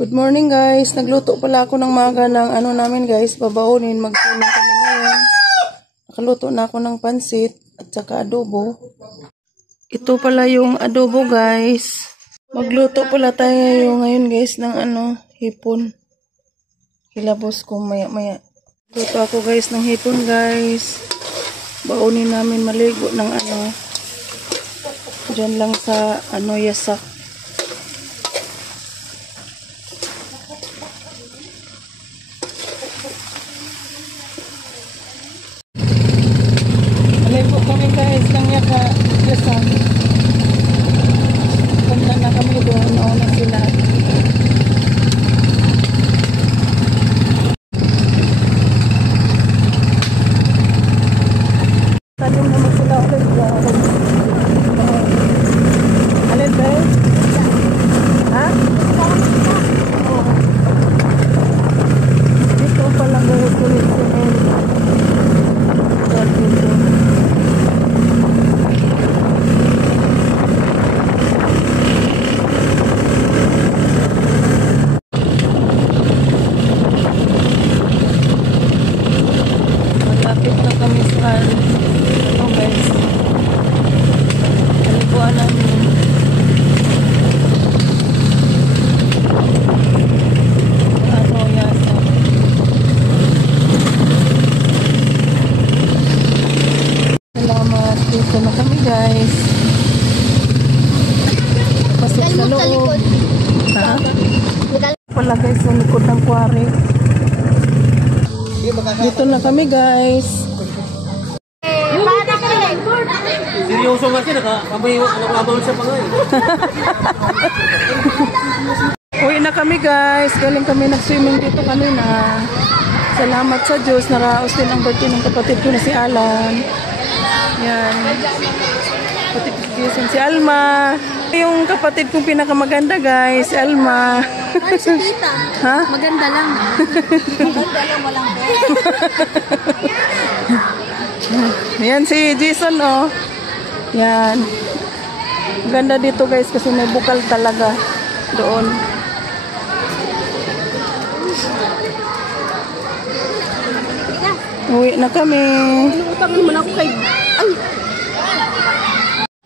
Good morning guys. Nagluto pala ako ng maga ng ano namin guys, babaunin. Magsunan kami ngayon. Nakaluto na ako ng pansit at saka adobo. Ito pala yung adobo guys. Magluto pala tayo ngayon guys ng ano, hipon. Hilabos ko maya maya. Luto ako guys ng hipon guys. Baunin namin maligo ng ano. Diyan lang sa ano yasak. Maligo kami guys ng yasak. Punta na kami doon. Nauna sila. Talim naman sila ulit. Alin ba? Ha? Dito pala gawin ulit si Elma. Malapit na kami sa ano guys. Kalikuan namin. Ano yata. Salamat. Dito na kami guys. Pasok sa loob. Ha? Wala guys sa likod ng quarry. Dito na kami guys. Seryoso nga siya, nakabawal siya pa nga eh. Uwi na kami guys. Galing kami nag-swimming dito kanina. Salamat sa Diyos. Naraos din ang birthday ng kapatid ko na si Alan. Yan. Kapatid ko si Alma. Yung kapatid kong pinakamaganda guys, si Alma. Ay, si tita. Ha? Maganda lang. Maganda lang, walang Yan si Jason oh. Yan. Ganda dito guys kasi may bukal talaga doon. Uwi na kami. Utangin mo na ako kay... Ay!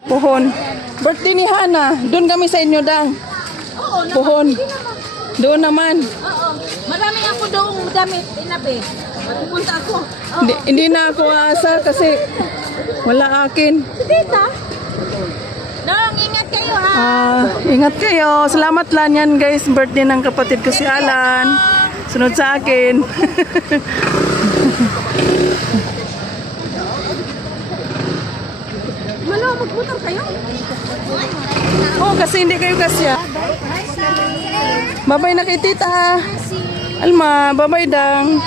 Puhon. Birthday ni Hana. Doon kami sa inyo dang. Oo, Puhon. Doon naman. oo. Marami ako doong damit. Inabi. Pupunta ako. Hindi na ako aasa kasi wala akin. Si tita. Dong, ingat kayo ha. Ingat kayo. Salamat lang yan guys. Birthday ng kapatid ko si Alan. Sunod sa akin. Malo, magputang kayo. Oh, kasi hindi kayo kasya. Bye-bye na kay tita. Alma, bye-bye dang.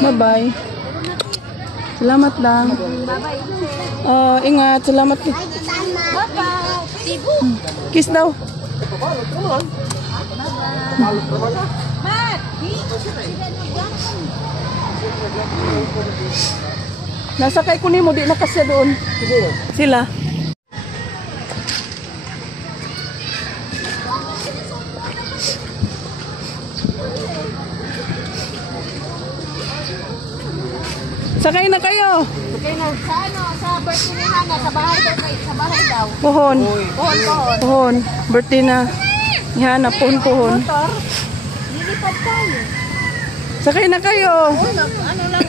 Bye-bye. Salamat lang. Ingat. Salamat. Kiss daw. Nasakay ko ni mo, di na kasya doon. Sila. Sakay na kayo. Okay na. Sa ano? Sa birthday ni Hana. Sa bahay daw kayo. Sa bahay daw. Puhon. Puhon. Puhon. Birthday na. Yan, puhon. Motor. Lilipad tayo. Sakay na kayo. Ano lang.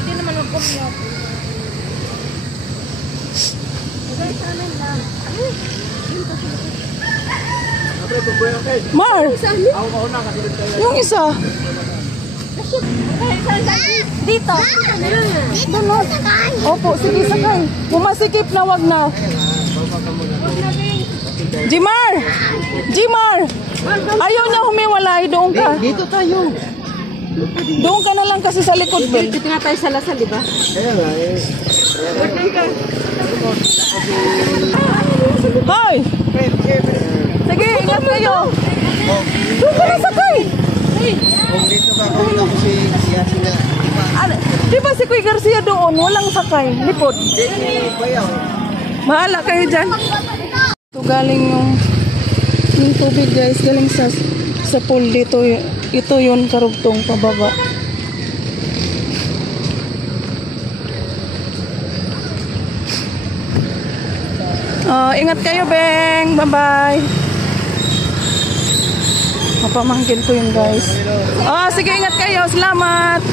Hindi naman mag-commute. Magay sa amin lang. Mar. Yung isa. Dito. Doon. Opo, sige sakay. Pumasikip na, wag na. Jimar! Jimar! Ayaw niya humiwalay. Doon ka. Dito tayo. Doon ka na lang kasi sa likod, Bel. Dito nga tayo sa Lasal, di ba? Kaya nga eh. Hoy! Sige, ingat kayo. Doon ka na sakay. Kung dito kakawin ako si Yasin na. Di ba si Kuy Garcia doon? Walang sakay. Lipot. Hindi, bayaw. Bahala kayo dyan. Ito galing yung tubig guys. Galing sa Sa pool dito, ito yun karugtong pababa. Ingat kayo, Beng. Bye-bye. Mapamangkin ko yun, guys. Sige, ingat kayo. Salamat.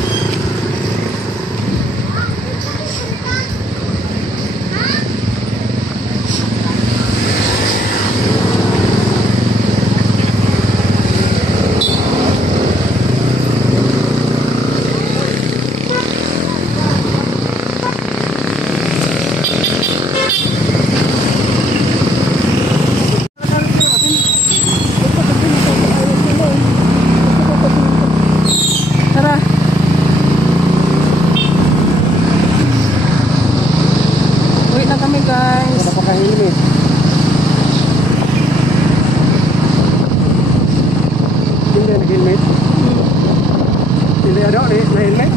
Tara. Uwi na kami, guys. Napakahimik. Hindi na nag-helmet. Hindi ada na helmet.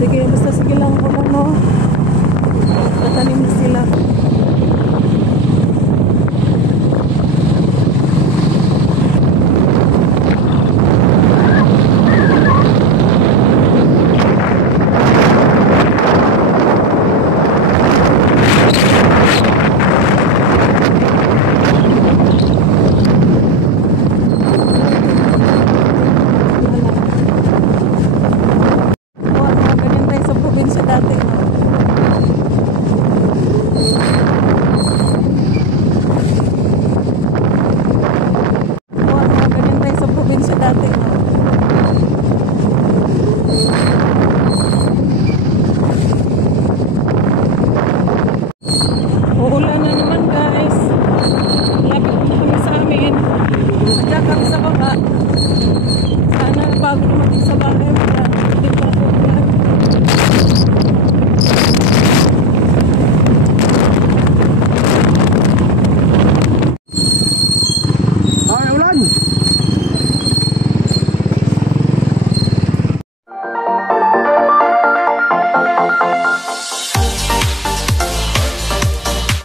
Sige, basta sige lang po lang, no? Tatanim na sila.